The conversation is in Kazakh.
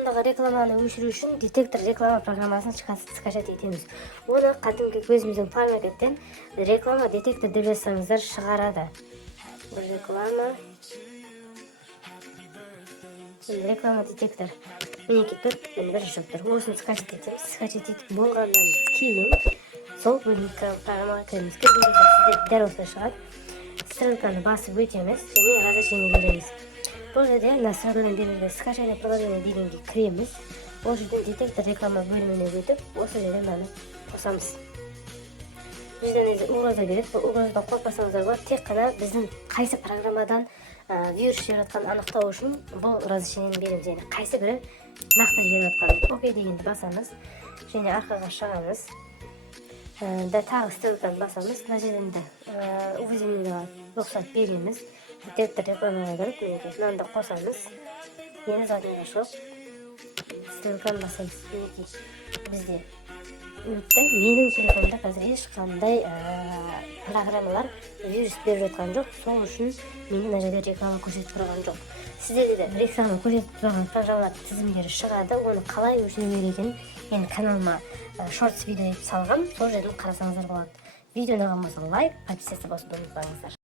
телефондагы рекламаны өчүрүү үчүн детектор реклама программасын скачать этебиз. Оны кадимки көзүмүздүн планшеттен реклама детектор деп жазсаңыздар чыгарады. Реклама детектор. Меники 4 бир жоктур. Осуну скачать этебиз. Скачать этип болгандан кийин сол программага киребиз. Киргенде дәл осылай чыгат. Стрелканы басып өтемиз және разрешение беребиз. Бұл жерде настройладан берілген скачание приложение дегенге кіреміз. Ол жерден детектор реклама бөліміне өтіп, осы жерден аны қосамыз. Бұл жерден угроза береді. Бұл угрозадан қорқпасаңыздар болады. Тек қана біздің қайсы программадан вирус жіберіп жатқанын анықтау үшін бұл разрешениені береміз. Және қайсы бірі нақты жіберіп жатқанын. Окей дегенді басамыз және арқаға шығамыз. Да тағы стрелканы басамыз. Мына жерден де уведомлениеге рұқсат береміз. Детектор рекламаға кіріп, мынаны қосамыз. Енді заднияға шығып, стрелканы басамыз. Бізде өтті. Менің телефонымда қазір ешқандай программалар вирус беріп жатқан жоқ. Сол үшін менің мына жерде реклама көрсетіп тұрған жоқ. Сіздерде де реклама көрсетіп тұрған программалар тізімдері шығады. Оны қалай өшіру керек екенін мен каналыма шортс видео етіп салғам. Сол жерден қарасаңыздар болады. Видео ұнаған болса лайк, подписаться болуды ұмытпаңыздар.